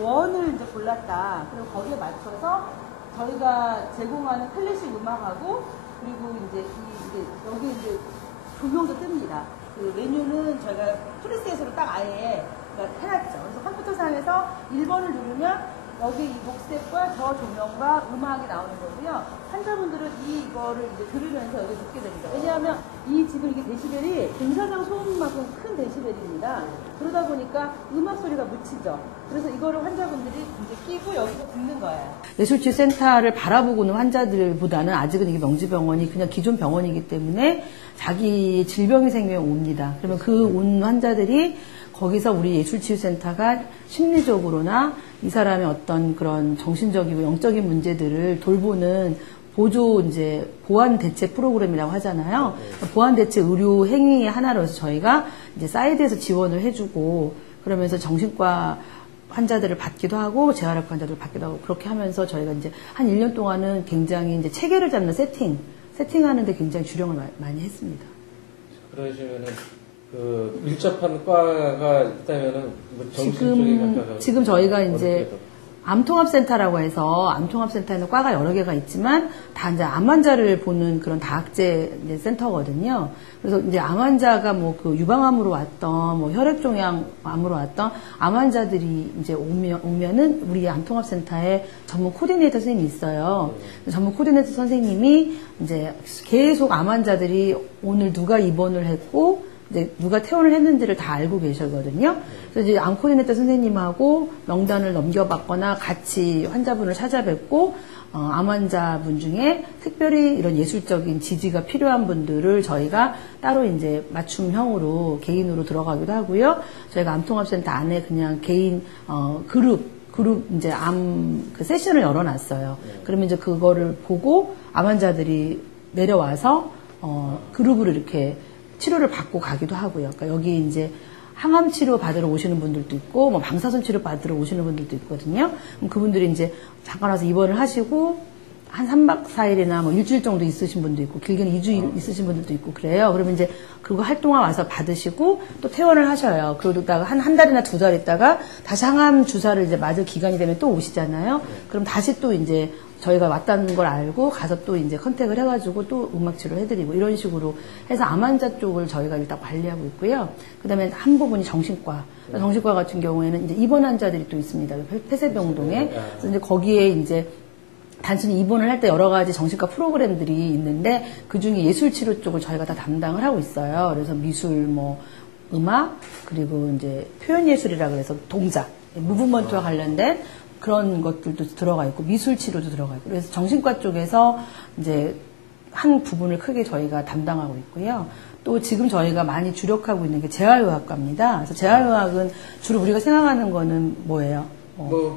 원을 이제 골랐다. 그리고 거기에 맞춰서 저희가 제공하는 클래식 음악하고 그리고 이제 여기 이제 조명도 뜹니다. 그 메뉴는 저희가 프리셋으로 딱 아예 해놨죠. 그래서 컴퓨터 상에서 1번을 누르면 여기 이 녹색과 저 조명과 음악이 나오는 거고요. 환자분들은 이거를 이제 들으면서 여기 듣게 됩니다. 왜냐하면 이 지금 이게 데시벨이 공사장 소음만큼 큰 데시벨입니다. 그러다 보니까 음악 소리가 묻히죠. 그래서 이거를 환자분들이 이제 끼고 여기서 듣는 거예요. 예술치료센터를 바라보고 있는 환자들보다는 아직은 이게 명지병원이 그냥 기존 병원이기 때문에 자기 질병이 생기면 옵니다. 그러면 그 온 환자들이 거기서 우리 예술치유센터가 심리적으로나 이 사람의 어떤 그런 정신적이고 영적인 문제들을 돌보는 보조 이제 보완 대체 프로그램이라고 하잖아요. 보완 대체 의료 행위의 하나로서 저희가 이제 사이드에서 지원을 해주고 그러면서 정신과 환자들을 받기도 하고 재활학 환자들을 받기도 하고 그렇게 하면서 저희가 이제 한 1년 동안은 굉장히 이제 체계를 잡는 세팅하는데 굉장히 주력을 많이 했습니다. 그러시면은 그 밀접한 과가 있다면은 뭐 정신적인 지금 저희가 이제 암통합센터라고 해서 암통합센터에는 과가 여러 개가 있지만 다 이제 암 환자를 보는 그런 다학제 이제 센터거든요. 그래서 이제 암 환자가 뭐 그 유방암으로 왔던 뭐 혈액종양암으로 왔던 암 환자들이 이제 오면은 우리 암통합센터에 전문 코디네이터 선생님이 있어요. 전문 코디네이터 선생님이 이제 계속 암 환자들이 오늘 누가 입원을 했고 이제 누가 퇴원을 했는지를 다 알고 계시거든요. 그래서 이제 암 코디네이터 선생님하고 명단을 넘겨받거나 같이 환자분을 찾아뵙고 암 환자분 중에 특별히 이런 예술적인 지지가 필요한 분들을 저희가 따로 이제 맞춤형으로 개인으로 들어가기도 하고요. 저희가 암통합센터 안에 그냥 개인 그룹 이제 그 세션을 열어놨어요. 그러면 이제 그거를 보고 암 환자들이 내려와서 그룹으로 이렇게 치료를 받고 가기도 하고요. 그러니까 여기 이제 항암 치료 받으러 오시는 분들도 있고, 뭐 방사선 치료 받으러 오시는 분들도 있거든요. 그럼 그분들이 이제 잠깐 와서 입원을 하시고 한 3박 4일이나 뭐 일주일 정도 있으신 분도 있고, 길게는 2주 있으신 분들도 있고 그래요. 그러면 이제 그거 할 동안 와서 받으시고 또 퇴원을 하셔요. 그러다가 한 달이나 2달 있다가 다시 항암 주사를 이제 맞을 기간이 되면 또 오시잖아요. 그럼 다시 또 이제 저희가 왔다는 걸 알고 가서 또 이제 컨택을 해가지고 또 음악 치료를 해드리고 이런 식으로 해서 암 환자 쪽을 저희가 일단 관리하고 있고요. 그 다음에 한 부분이 정신과. 정신과 같은 경우에는 이제 입원 환자들이 또 있습니다. 폐쇄병동에. 그래서 이제 거기에 이제 단순히 입원을 할 때 여러 가지 정신과 프로그램들이 있는데 그 중에 예술치료 쪽을 저희가 다 담당을 하고 있어요. 그래서 미술, 뭐, 음악, 그리고 이제 표현예술이라 그래서 동작, 무브먼트와 관련된 그런 것들도 들어가 있고 미술 치료도 들어가 있고 그래서 정신과 쪽에서 이제 한 부분을 크게 저희가 담당하고 있고요. 또 지금 저희가 많이 주력하고 있는 게 재활의학과입니다. 그래서 재활의학은 주로 우리가 생각하는 거는 뭐예요?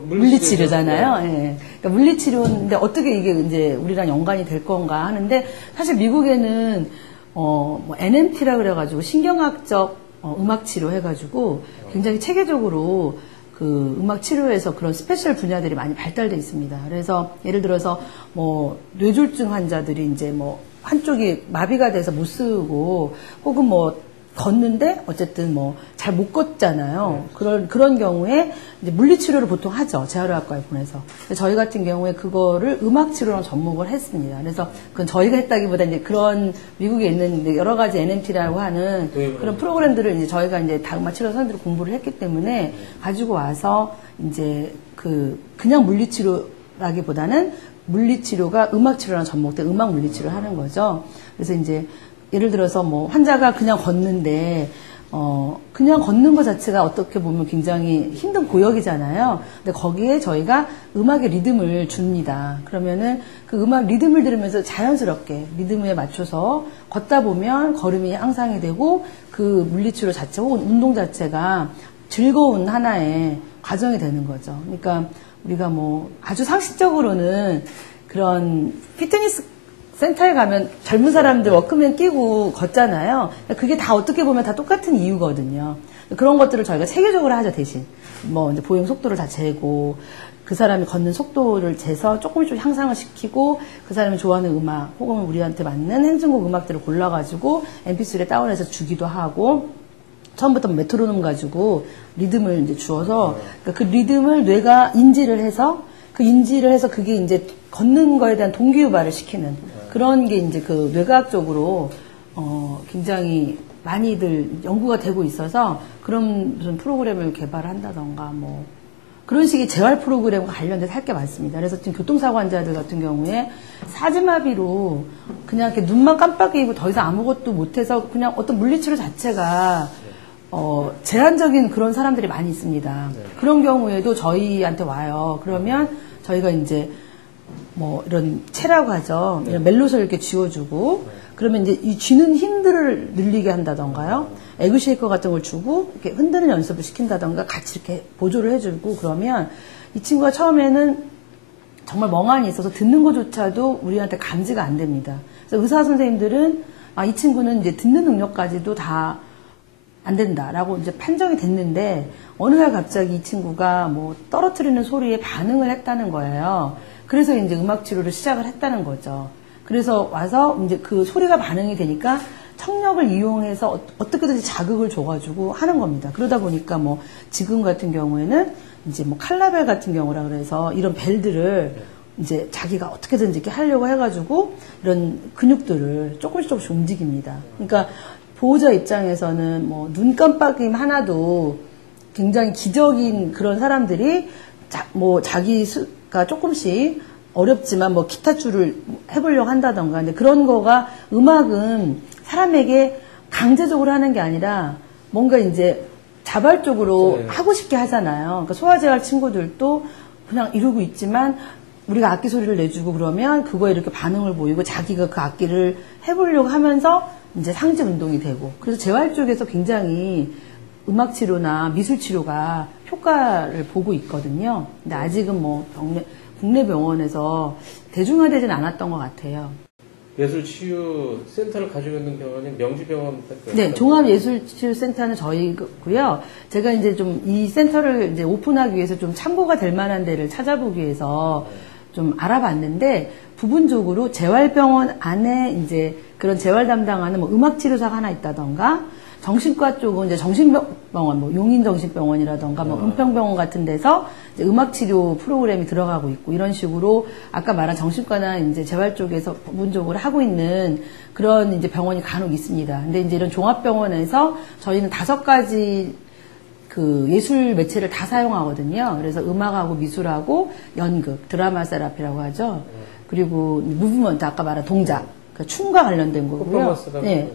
물리치료잖아요. 예. 그러니까 물리치료인데 어떻게 이게 이제 우리랑 연관이 될 건가 하는데 사실 미국에는 뭐 NMT라 그래가지고 신경학적 음악 치료 해가지고 굉장히 체계적으로 그 음악 치료에서 그런 스페셜 분야들이 많이 발달돼 있습니다. 그래서 예를 들어서 뭐 뇌졸중 환자들이 이제 뭐 한쪽이 마비가 돼서 못 쓰고 혹은 뭐 걷는데 어쨌든 뭐 잘 못 걷잖아요. 그런 경우에 이제 물리치료를 보통 하죠. 재활의학과에 보내서. 저희 같은 경우에 그거를 음악치료랑 접목을 했습니다. 그래서 그건 저희가 했다기보다 이제 그런 미국에 있는 여러 가지 NMT라고 하는 그런 프로그램들을 이제 저희가 이제 다 음악치료 선생님들이 공부를 했기 때문에 가지고 와서 이제 그냥 물리치료라기보다는 물리치료가 음악치료랑 접목된 음악 물리치료를 하는 거죠. 그래서 이제 예를 들어서 뭐 환자가 그냥 걷는데 그냥 걷는 것 자체가 어떻게 보면 굉장히 힘든 고역이잖아요. 근데 거기에 저희가 음악의 리듬을 줍니다. 그러면은 그 음악 리듬을 들으면서 자연스럽게 리듬에 맞춰서 걷다 보면 걸음이 향상이 되고 그 물리치료 자체 혹은 운동 자체가 즐거운 하나의 과정이 되는 거죠. 그러니까 우리가 뭐 아주 상식적으로는 그런 피트니스 센터에 가면 젊은 사람들 워크맨 끼고 걷잖아요. 그게 다 어떻게 보면 다 똑같은 이유거든요. 그런 것들을 저희가 체계적으로 하죠, 대신. 뭐, 이제 보행 속도를 다 재고, 그 사람이 걷는 속도를 재서 조금씩 향상을 시키고, 그 사람이 좋아하는 음악, 혹은 우리한테 맞는 행진곡 음악들을 골라가지고, MP3에 다운해서 주기도 하고, 처음부터 메트로놈 가지고 리듬을 이제 주어서 그러니까 그 리듬을 뇌가 인지를 해서 그게 이제 걷는 거에 대한 동기유발을 시키는 그런 게 이제 그 뇌과학적으로 굉장히 많이들 연구가 되고 있어서 그런 무슨 프로그램을 개발한다던가 뭐 그런 식의 재활 프로그램과 관련돼서 할 게 많습니다. 그래서 지금 교통사고 환자들 같은 경우에 사지마비로 그냥 이렇게 눈만 깜빡이고 더 이상 아무것도 못해서 그냥 어떤 물리치료 자체가 제한적인 그런 사람들이 많이 있습니다. 그런 경우에도 저희한테 와요. 그러면 저희가 이제 뭐 이런 체라고 하죠. 이런 멜로서를 이렇게 쥐어주고 그러면 이제 이 쥐는 힘들을 늘리게 한다던가요. 에그쉐이커 같은 걸 주고 이렇게 흔드는 연습을 시킨다던가 같이 이렇게 보조를 해주고 그러면 이 친구가 처음에는 정말 멍하니 있어서 듣는 것조차도 우리한테 감지가 안 됩니다. 그래서 의사 선생님들은 이 친구는 이제 듣는 능력까지도 다 안 된다라고 이제 판정이 됐는데 어느 날 갑자기 이 친구가 뭐 떨어뜨리는 소리에 반응을 했다는 거예요. 그래서 이제 음악 치료를 시작을 했다는 거죠. 그래서 와서 이제 그 소리가 반응이 되니까 청력을 이용해서 어떻게든지 자극을 줘가지고 하는 겁니다. 그러다 보니까 뭐 지금 같은 경우에는 이제 뭐 칼라벨 같은 경우라 그래서 이런 벨들을 이제 자기가 어떻게든지 이렇게 하려고 해가지고 이런 근육들을 조금씩 움직입니다. 그러니까 보호자 입장에서는 뭐 눈 깜빡임 하나도 굉장히 기적인 그런 사람들이 자기가 조금씩 어렵지만 뭐 기타 줄을 해보려고 한다던가 근데 그런 거가 음악은 사람에게 강제적으로 하는 게 아니라 뭔가 이제 자발적으로 하고 싶게 하잖아요. 그러니까 소아재활 친구들도 그냥 이러고 있지만 우리가 악기 소리를 내주고 그러면 그거에 이렇게 반응을 보이고 자기가 그 악기를 해보려고 하면서 이제 상지 운동이 되고 그래서 재활 쪽에서 굉장히 음악 치료나 미술 치료가 효과를 보고 있거든요. 근데 아직은 뭐 국내 병원에서 대중화되진 않았던 것 같아요. 예술치유센터를 가지고 있는 병원이 명지병원. 네, 종합예술치유센터는 저희고요. 제가 이제 좀 이 센터를 이제 오픈하기 위해서 좀 참고가 될 만한 데를 찾아보기 위해서 좀 알아봤는데 부분적으로 재활병원 안에 이제 그런 재활 담당하는 뭐 음악치료사가 하나 있다던가 정신과 쪽은 이제 정신병원, 뭐 용인정신병원이라던가 뭐 은평병원 같은 데서 이제 음악치료 프로그램이 들어가고 있고 이런 식으로 아까 말한 정신과나 이제 재활 쪽에서 부분적으로 하고 있는 그런 이제 병원이 간혹 있습니다. 근데 이제 이런 종합병원에서 저희는 5가지 그 예술 매체를 다 사용하거든요. 그래서 음악하고 미술하고 연극, 드라마 세라피라고 하죠. 그리고 무브먼트, 아까 말한 동작. 그러니까 춤과 관련된 거고요. 네,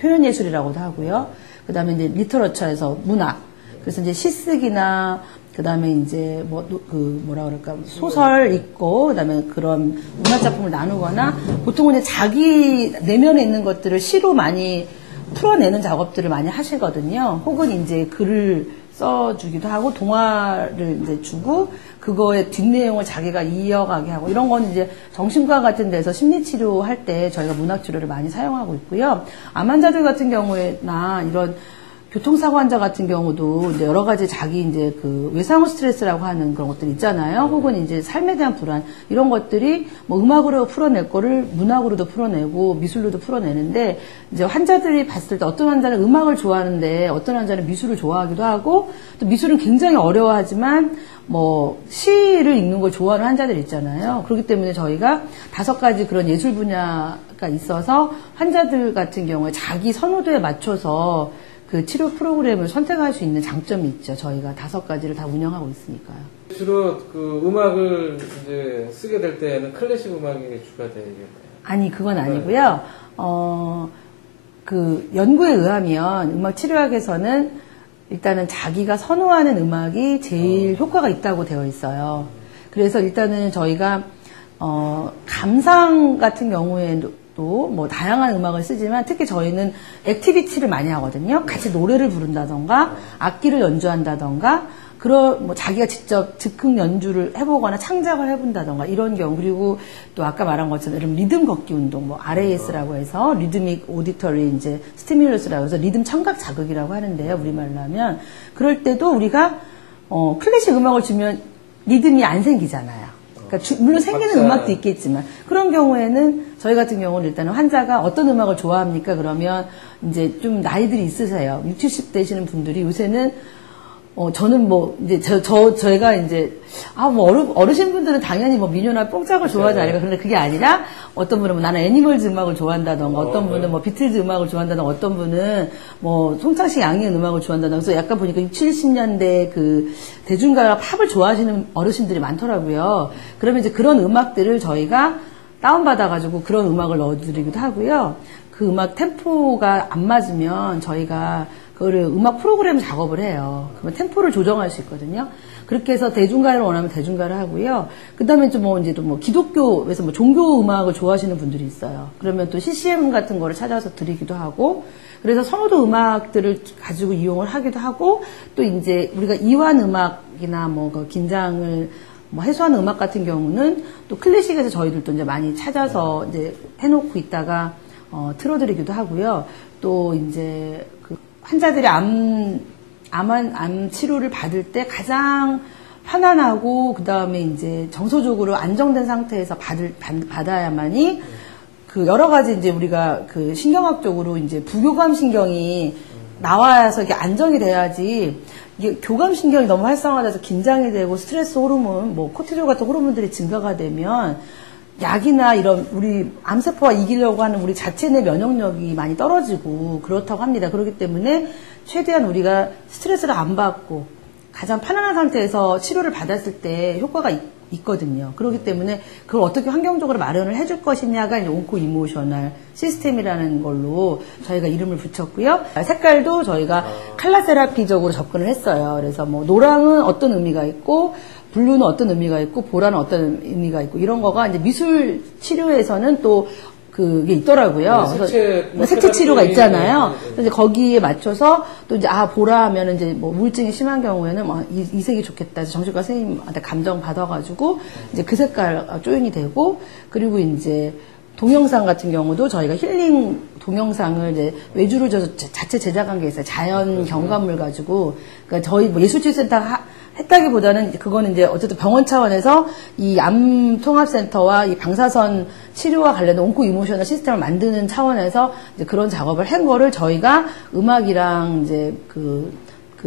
표현 예술이라고도 하고요. 그다음에 이제 리터러처에서 문학. 그래서 이제 시쓰기나 그다음에 이제 뭐라 그럴까 소설 읽고 그다음에 그런 문학 작품을 나누거나 보통은 이제 자기 내면에 있는 것들을 시로 많이 풀어내는 작업들을 많이 하시거든요. 혹은 이제 글을 써주기도 하고 동화를 이제 주고 그거의 뒷내용을 자기가 이어가게 하고 이런 거는 이제 정신과 같은 데서 심리치료 할 때 저희가 문학치료를 많이 사용하고 있고요. 암 환자들 같은 경우에나 이런 교통사고 환자 같은 경우도 이제 여러 가지 자기 이제 그 외상후 스트레스라고 하는 그런 것들 있잖아요. 혹은 이제 삶에 대한 불안 이런 것들이 뭐 음악으로 풀어낼 거를 문학으로도 풀어내고 미술로도 풀어내는데 이제 환자들이 봤을 때 어떤 환자는 음악을 좋아하는데 어떤 환자는 미술을 좋아하기도 하고 또 미술은 굉장히 어려워하지만 뭐 시를 읽는 걸 좋아하는 환자들 있잖아요. 그렇기 때문에 저희가 5가지 그런 예술 분야가 있어서 환자들 같은 경우에 자기 선호도에 맞춰서 그 치료 프로그램을 선택할 수 있는 장점이 있죠. 저희가 5가지를 다 운영하고 있으니까요. 주로 그 음악을 이제 쓰게 될 때는 클래식 음악이 주가 되겠나요? 아니, 그건 아니고요. 그 연구에 의하면 음악 치료학에서는 일단은 자기가 선호하는 음악이 제일 효과가 있다고 되어 있어요. 그래서 일단은 저희가 감상 같은 경우에도 뭐 다양한 음악을 쓰지만 특히 저희는 액티비티를 많이 하거든요. 같이 노래를 부른다던가 악기를 연주한다던가 그런 뭐 자기가 직접 즉흥 연주를 해보거나 창작을 해본다던가 이런 경우 그리고 또 아까 말한 것처럼 리듬 걷기 운동 뭐 RAS라고 해서 리드믹 오디터리 이제 스티뮬러스라고 해서 리듬 청각 자극이라고 하는데요. 우리말로 하면 그럴 때도 우리가 클래식 음악을 주면 리듬이 안 생기잖아요. 그러니까 물론 생기는 각자. 음악도 있겠지만 그런 경우에는 저희 같은 경우는 일단은 환자가 어떤 음악을 좋아합니까? 그러면 이제 좀 나이들이 있으세요. 60, 70대시는 분들이 요새는 저는 뭐 이제 저희가 이제 뭐 어르신 분들은 당연히 뭐 민요나 뽕짝을 좋아하지 않을까. 그런데 그게 아니라 어떤 분은 뭐 나는 애니멀즈 음악을 좋아한다던가 어떤 분은 뭐 비틀즈 음악을 좋아한다던가 어떤 분은 뭐 송창식 양희은 음악을 좋아한다던가 그래서 약간 보니까 60, 70년대 그 대중가와 팝을 좋아하시는 어르신들이 많더라고요. 그러면 이제 그런 음악들을 저희가 다운받아가지고 그런 음악을 넣어드리기도 하고요. 그 음악 템포가 안 맞으면 저희가 그거를 음악 프로그램 작업을 해요. 그러면 템포를 조정할 수 있거든요. 그렇게 해서 대중가를 원하면 대중가를 하고요. 그 다음에 좀 뭐 이제 또 뭐 기독교에서 뭐 종교 음악을 좋아하시는 분들이 있어요. 그러면 또 CCM 같은 거를 찾아서 드리기도 하고, 그래서 선호도 음악들을 가지고 이용을 하기도 하고, 또 이제 우리가 이완 음악이나 뭐 그 긴장을 뭐 해소하는 음악 같은 경우는 또 클래식에서 저희들도 이제 많이 찾아서 이제 해놓고 있다가 틀어드리기도 하고요. 또 이제 그 환자들이 암 치료를 받을 때 가장 편안하고 그 다음에 이제 정서적으로 안정된 상태에서 받아야만이 그 여러 가지 이제 우리가 그 신경학적으로 이제 부교감 신경이 나와서 이게 안정이 돼야지 이게 교감 신경이 너무 활성화돼서 긴장이 되고 스트레스 호르몬, 뭐 코티졸 같은 호르몬들이 증가가 되면 약이나 이런 우리 암세포와 이기려고 하는 우리 자체 내 면역력이 많이 떨어지고 그렇다고 합니다. 그렇기 때문에 최대한 우리가 스트레스를 안 받고 가장 편안한 상태에서 치료를 받았을 때 효과가 있거든요. 그렇기 때문에 그걸 어떻게 환경적으로 마련을 해줄 것이냐가 이제 온코 이모셔널 시스템이라는 걸로 저희가 이름을 붙였고요. 색깔도 저희가 칼라 세라피적으로 접근을 했어요. 그래서 뭐 노랑은 어떤 의미가 있고 블루는 어떤 의미가 있고 보라는 어떤 의미가 있고 이런 거가 이제 미술 치료에서는 또 그게 있더라고요. 색채 치료가 있잖아요. 그래서 거기에 맞춰서 또 이제 보라 하면은 이제 뭐 우울증이 심한 경우에는 이 색이 좋겠다. 정신과 선생님한테 감정 받아가지고 이제 그 색깔 조인이 되고 그리고 이제 동영상 같은 경우도 저희가 힐링 동영상을 이제 외주를 줘서 자체 제작한 게 있어요. 자연 경관물 가지고 그러니까 저희 뭐 예술치료센터 했다기보다는 그거는 이제 어쨌든 병원 차원에서 이 암 통합센터와 이 방사선 치료와 관련된 온코 이모셔널 시스템을 만드는 차원에서 이제 그런 작업을 한 거를 저희가 음악이랑 이제 그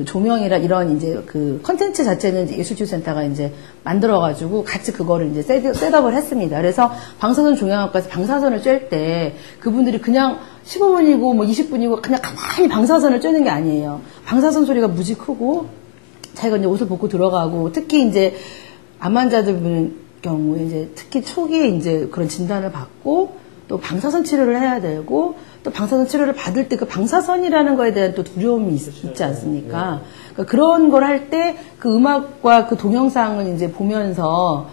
조명이랑 이런 이제 그 컨텐츠 자체는 예술치료센터가 이제 만들어가지고 같이 그거를 이제 셋업을 했습니다. 그래서 방사선 종양학과에서 방사선을 쐴 때 그분들이 그냥 15분이고 뭐 20분이고 그냥 가만히 방사선을 쬐는 게 아니에요. 방사선 소리가 무지 크고 자기가 이제 옷을 벗고 들어가고 특히 이제 암 환자들 경우에 이제 특히 초기에 이제 그런 진단을 받고 또 방사선 치료를 해야 되고 또 방사선 치료를 받을 때 그 방사선이라는 거에 대한 또 두려움이 있지 않습니까? 그러니까 그런 걸 할 때 그 음악과 그 동영상을 이제 보면서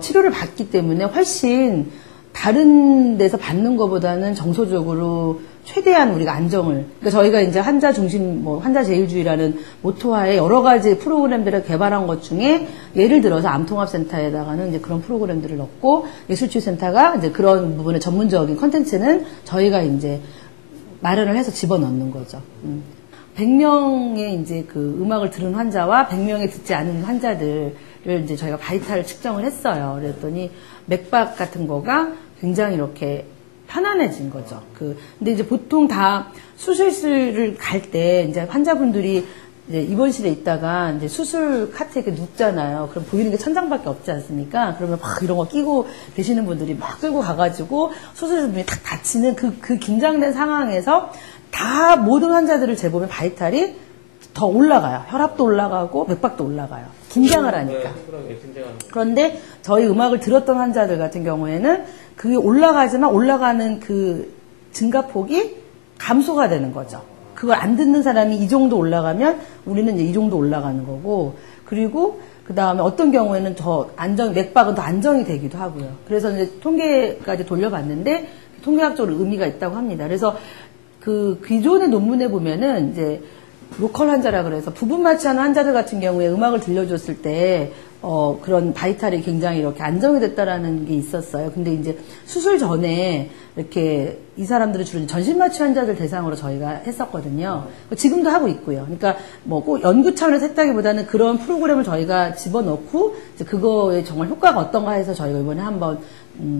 치료를 받기 때문에 훨씬 다른 데서 받는 것보다는 정서적으로 최대한 우리가 안정을, 그러니까 저희가 이제 환자 중심, 뭐, 환자 제일주의라는 모토하에 여러 가지 프로그램들을 개발한 것 중에 예를 들어서 암통합센터에다가는 이제 그런 프로그램들을 넣고 예술치료센터가 이제 그런 부분의 전문적인 컨텐츠는 저희가 이제 마련을 해서 집어넣는 거죠. 100명의 이제 그 음악을 들은 환자와 100명의 듣지 않은 환자들을 이제 저희가 바이탈을 측정을 했어요. 그랬더니 맥박 같은 거가 굉장히 이렇게 편안해진 거죠. 근데 이제 보통 다 수술실을 갈 때 이제 환자분들이 이제 입원실에 있다가 이제 수술 카트에 이렇게 눕잖아요. 그럼 보이는 게 천장밖에 없지 않습니까? 그러면 막 이런 거 끼고 계시는 분들이 막 끌고 가가지고 수술실에 문이 탁 닫히는 그 긴장된 상황에서 다 모든 환자들을 재보면 바이탈이 더 올라가요. 혈압도 올라가고 맥박도 올라가요. 긴장을 하니까. 그런데 저희 음악을 들었던 환자들 같은 경우에는 그게 올라가지만 올라가는 그 증가폭이 감소가 되는 거죠. 그걸 안 듣는 사람이 이 정도 올라가면 우리는 이제 이 정도 올라가는 거고, 그리고 그 다음에 어떤 경우에는 더 맥박은 더 안정이 되기도 하고요. 그래서 이제 통계까지 돌려봤는데 통계학적으로 의미가 있다고 합니다. 그래서 그 기존의 논문에 보면은 이제 로컬 환자라 그래서 부분 마취하는 환자들 같은 경우에 음악을 들려줬을 때 그런 바이탈이 굉장히 이렇게 안정이 됐다라는 게 있었어요. 근데 이제 수술 전에 이렇게 이 사람들을 주로 전신마취 환자들 대상으로 저희가 했었거든요. 지금도 하고 있고요. 그러니까 뭐 꼭 연구 차원에서 했다기보다는 그런 프로그램을 저희가 집어넣고 이제 그거에 정말 효과가 어떤가 해서 저희가 이번에 한번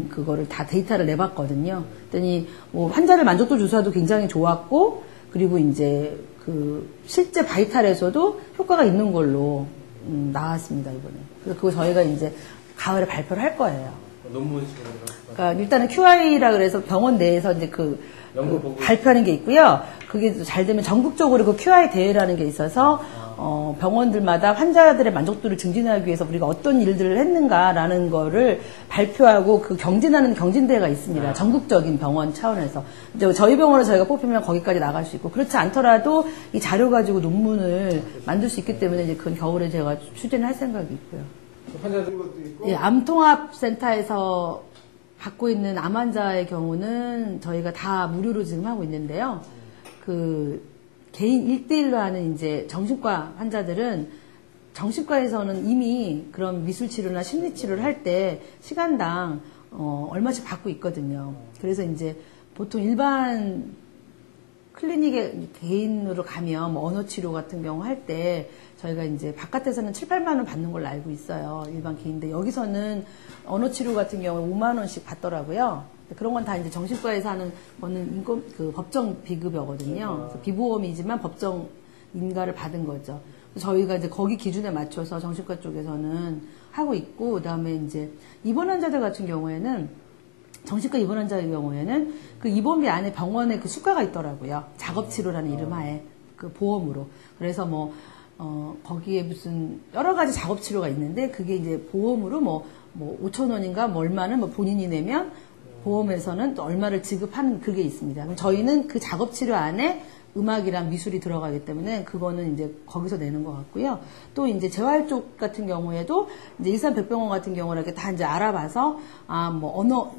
그거를 다 데이터를 내봤거든요. 그랬더니 뭐 환자들 만족도 조사도 굉장히 좋았고 그리고 이제 그 실제 바이탈에서도 효과가 있는 걸로 나왔습니다, 이번에. 그래서 그거 저희가 이제 가을에 발표를 할 거예요. 논문식으로. 그러니까 일단은 QI라 그래서 병원 내에서 이제 그 연구 보고 발표하는 게 있고요. 그게 잘 되면 전국적으로 그 QI 대회라는 게 있어서 병원들마다 환자들의 만족도를 증진하기 위해서 우리가 어떤 일들을 했는가라는 거를 발표하고 그 경진하는 경진대회가 있습니다. 전국적인 병원 차원에서. 이제 저희 병원을 저희가 뽑히면 거기까지 나갈 수 있고 그렇지 않더라도 이 자료 가지고 논문을 만들 수 있기 때문에 이제 그건 겨울에 제가 추진할 생각이 있고요. 환자들 것도 있고. 예, 암통합센터에서 받고 있는 암 환자의 경우는 저희가 다 무료로 지금 하고 있는데요. 그 개인 1대1로 하는 이제 정신과 환자들은 정신과에서는 이미 그런 미술치료나 심리치료를 할 때 시간당 얼마씩 받고 있거든요. 그래서 이제 보통 일반 클리닉에 개인으로 가면 뭐 언어치료 같은 경우 할 때 저희가 이제 바깥에서는 7, 8만 원 받는 걸로 알고 있어요. 일반 개인인데 여기서는 언어치료 같은 경우에 5만 원씩 받더라고요. 그런 건 다 이제 정신과에서 하는 거는 그 법정 비급여거든요. 그래서 비보험이지만 법정 인가를 받은 거죠. 저희가 이제 거기 기준에 맞춰서 정신과 쪽에서는 하고 있고, 그다음에 이제 입원 환자들 같은 경우에는 정신과 입원 환자의 경우에는 그 입원비 안에 병원에 그 수가가 있더라고요. 작업치료라는 이름하에 그 보험으로. 그래서 뭐 거기에 무슨 여러 가지 작업치료가 있는데 그게 이제 보험으로 뭐 5천 원인가 뭐 얼마는 뭐 본인이 내면 보험에서는 또 얼마를 지급하는 그게 있습니다. 그럼 저희는 그 작업치료 안에 음악이랑 미술이 들어가기 때문에 그거는 이제 거기서 내는 것 같고요. 또 이제 재활 쪽 같은 경우에도 이제 일산백병원 같은 경우는 이렇게 다 이제 알아봐서 뭐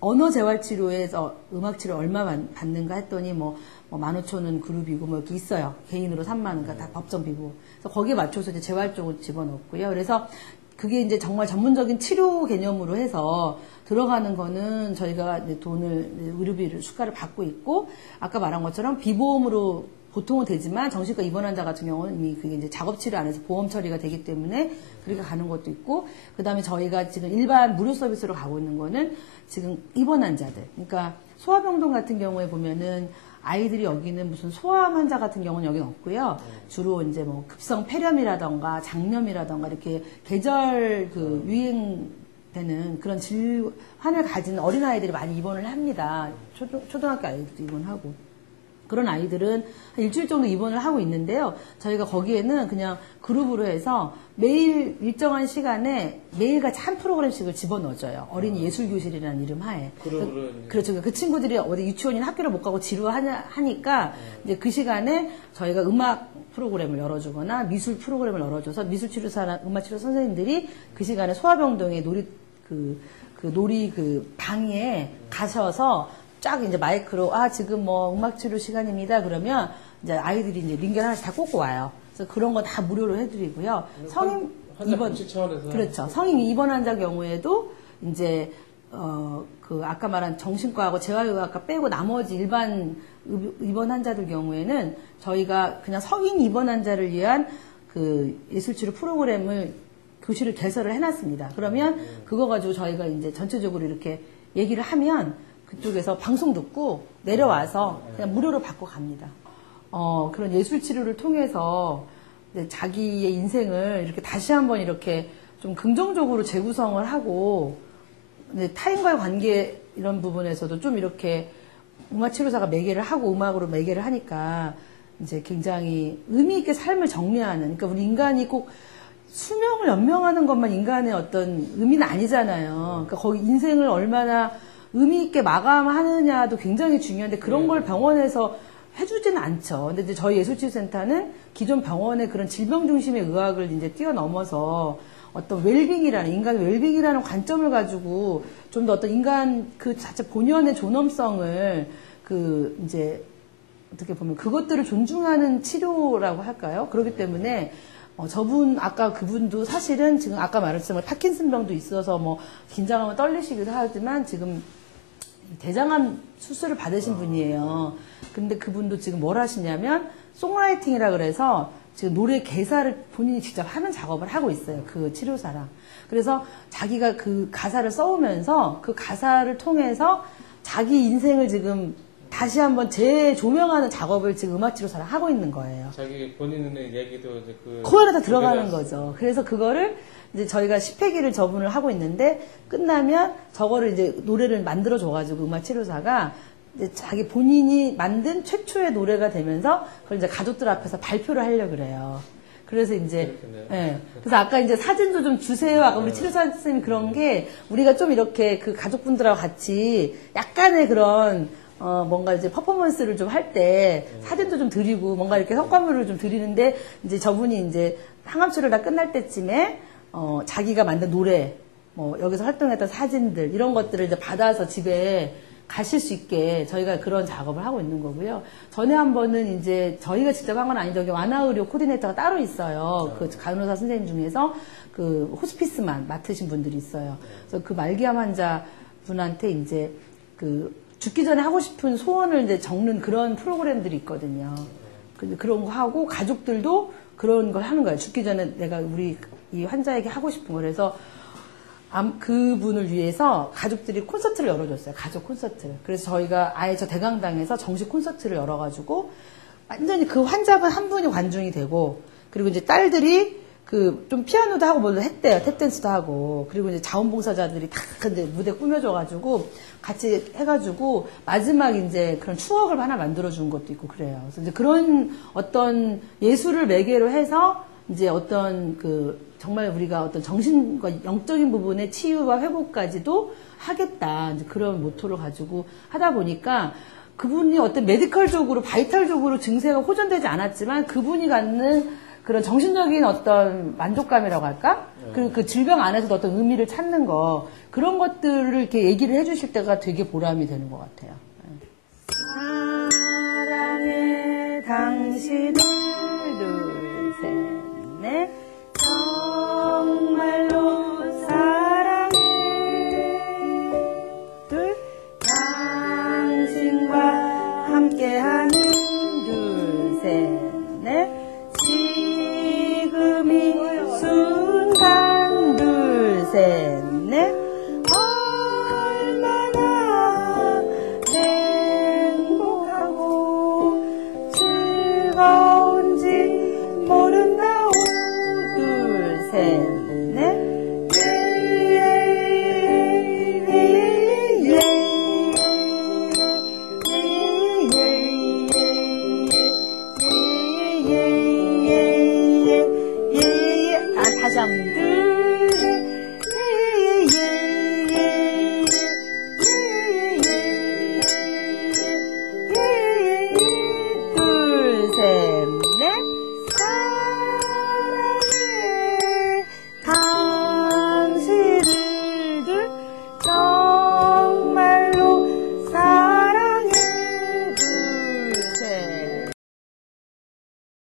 언어 재활 치료에서 음악 치료 얼마 받는가 했더니 뭐 15,000원 그룹이고 뭐 이렇게 있어요. 개인으로 3만 원, 그러니까 다 법정 비고. 그래서 거기에 맞춰서 이제 재활 쪽을 집어넣고요. 그래서 그게 이제 정말 전문적인 치료 개념으로 해서 들어가는 거는 저희가 이제 돈을, 의료비를, 수가를 받고 있고, 아까 말한 것처럼 비보험으로 보통은 되지만 정신과 입원 환자 같은 경우는 이미 그게 이제 작업치료 안에서 보험 처리가 되기 때문에 그렇게 가는 것도 있고, 그 다음에 저희가 지금 일반 무료 서비스로 가고 있는 거는 지금 입원 환자들. 그러니까 소아병동 같은 경우에 보면은 아이들이 여기는 무슨 소아암 환자 같은 경우는 여기 없고요. 주로 이제 뭐 급성 폐렴이라던가 장염이라던가 이렇게 계절 그 유행되는 그런 질환을 가진 어린아이들이 많이 입원을 합니다. 초등학교 아이들도 입원하고. 그런 아이들은 한 일주일 정도 입원을 하고 있는데요. 저희가 거기에는 그냥 그룹으로 해서 매일 일정한 시간에 매일같이 한 프로그램씩을 집어넣어줘요. 어린이 예술교실이라는 이름 하에. 그렇죠. 그 친구들이 어디 유치원이나 학교를 못 가고 지루하니까 이제 그 시간에 저희가 음악 프로그램을 열어주거나 미술 프로그램을 열어줘서 미술치료사나 음악치료 선생님들이 그 시간에 소아병동의 놀이 그 방에 가셔서 쫙 이제 마이크로 지금 뭐 음악치료 시간입니다. 그러면 이제 아이들이 이제 링겔 하나씩 다 꽂고 와요. 그래서 그런 거 다 무료로 해드리고요. 성인 입원 그렇죠. 성인 입원 환자 경우에도 이제 그 아까 말한 정신과하고 재활의학과 빼고 나머지 일반 입원 환자들 경우에는 저희가 그냥 성인 입원 환자를 위한 그 예술치료 프로그램을 교실을 개설을 해놨습니다. 그러면 그거 가지고 저희가 이제 전체적으로 이렇게 얘기를 하면 그쪽에서 방송 듣고 내려와서 그냥 무료로 받고 갑니다. 그런 예술 치료를 통해서 자기의 인생을 이렇게 다시 한번 이렇게 좀 긍정적으로 재구성을 하고 타인과의 관계 이런 부분에서도 좀 이렇게 음악치료사가 매개를 하고 음악으로 매개를 하니까 이제 굉장히 의미 있게 삶을 정리하는, 그러니까 우리 인간이 꼭 수명을 연명하는 것만 인간의 어떤 의미는 아니잖아요. 그러니까 거기 인생을 얼마나 의미 있게 마감하느냐도 굉장히 중요한데 그런 걸 병원에서 해주지는 않죠. 근데 이제 저희 예술치료센터는 기존 병원의 그런 질병 중심의 의학을 이제 뛰어넘어서 어떤 웰빙이라는, 인간의 웰빙이라는 관점을 가지고 좀 더 어떤 인간 그 자체 본연의 존엄성을 이제 어떻게 보면 그것들을 존중하는 치료라고 할까요? 그렇기 때문에 저분, 아까 그분도 사실은 지금 아까 말했지만 파킨슨병도 있어서 뭐 긴장하면 떨리시기도 하지만 지금 대장암 수술을 받으신 분이에요. 근데 그분도 지금 뭘 하시냐면 송라이팅이라 그래서 지금 노래 개사를 본인이 직접 하는 작업을 하고 있어요. 그 치료사랑. 그래서 자기가 그 가사를 써오면서 그 가사를 통해서 자기 인생을 지금 다시 한번 재조명하는 작업을 지금 음악치료사랑 하고 있는 거예요. 자기 본인의 얘기도 이제 그 안에 다 들어가는 거죠. 그래서 그거를 이제 저희가 10회기를 저분을 하고 있는데 끝나면 저거를 이제 노래를 만들어줘가지고 음악치료사가 이제 자기 본인이 만든 최초의 노래가 되면서 그걸 이제 가족들 앞에서 발표를 하려고 그래요. 그래서 이제, 예. 그래서 아까 이제 사진도 좀 주세요. 아까 우리 치료사 선생님이 그런 게 우리가 좀 이렇게 그 가족분들하고 같이 약간의 그런 뭔가 이제 퍼포먼스를 좀 할 때 사진도 좀 드리고 뭔가 이렇게 성과물을 좀 드리는데 이제 저분이 이제 항암치료를 다 끝날 때쯤에 자기가 만든 노래, 뭐 여기서 활동했던 사진들 이런 것들을 이제 받아서 집에 가실 수 있게 저희가 그런 작업을 하고 있는 거고요. 전에 한 번은 이제 저희가 직접 한 건 아닌데 여기 완화의료 코디네이터가 따로 있어요. 그 간호사 선생님 중에서 그 호스피스만 맡으신 분들이 있어요. 그래서 그 말기암 환자 분한테 이제 그 죽기 전에 하고 싶은 소원을 이제 적는 그런 프로그램들이 있거든요. 근데 그런 거 하고 가족들도 그런 걸 하는 거예요. 죽기 전에 내가 우리 이 환자에게 하고 싶은 거. 그래서 그분을 위해서 가족들이 콘서트를 열어줬어요. 가족 콘서트를. 그래서 저희가 아예 저 대강당에서 정식 콘서트를 열어가지고 완전히 그 환자분 한 분이 관중이 되고 그리고 이제 딸들이 그 좀 피아노도 하고 뭐도 했대요. 탭댄스도 하고 그리고 이제 자원봉사자들이 다 근데 무대 꾸며줘가지고 같이 해가지고 마지막 이제 그런 추억을 하나 만들어준 것도 있고 그래요. 그래서 이제 그런 어떤 예술을 매개로 해서 이제 어떤 그 정말 우리가 어떤 정신과 영적인 부분의 치유와 회복까지도 하겠다. 이제 그런 모토를 가지고 하다 보니까 그분이 어떤 메디컬적으로 바이탈적으로 증세가 호전되지 않았지만 그분이 갖는 그런 정신적인 어떤 만족감이라고 할까? 그리고 그 질병 안에서도 어떤 의미를 찾는 거 그런 것들을 이렇게 얘기를 해주실 때가 되게 보람이 되는 것 같아요. 사랑해 당신을 둘, 셋, 넷 정말로 사랑해 둘 당신과 함께하는 둘, 셋, 넷 지금이 순간 둘, 셋, 넷 얼마나 행복하고 즐거운지 모른다오 둘, 셋, 넷 다시 한번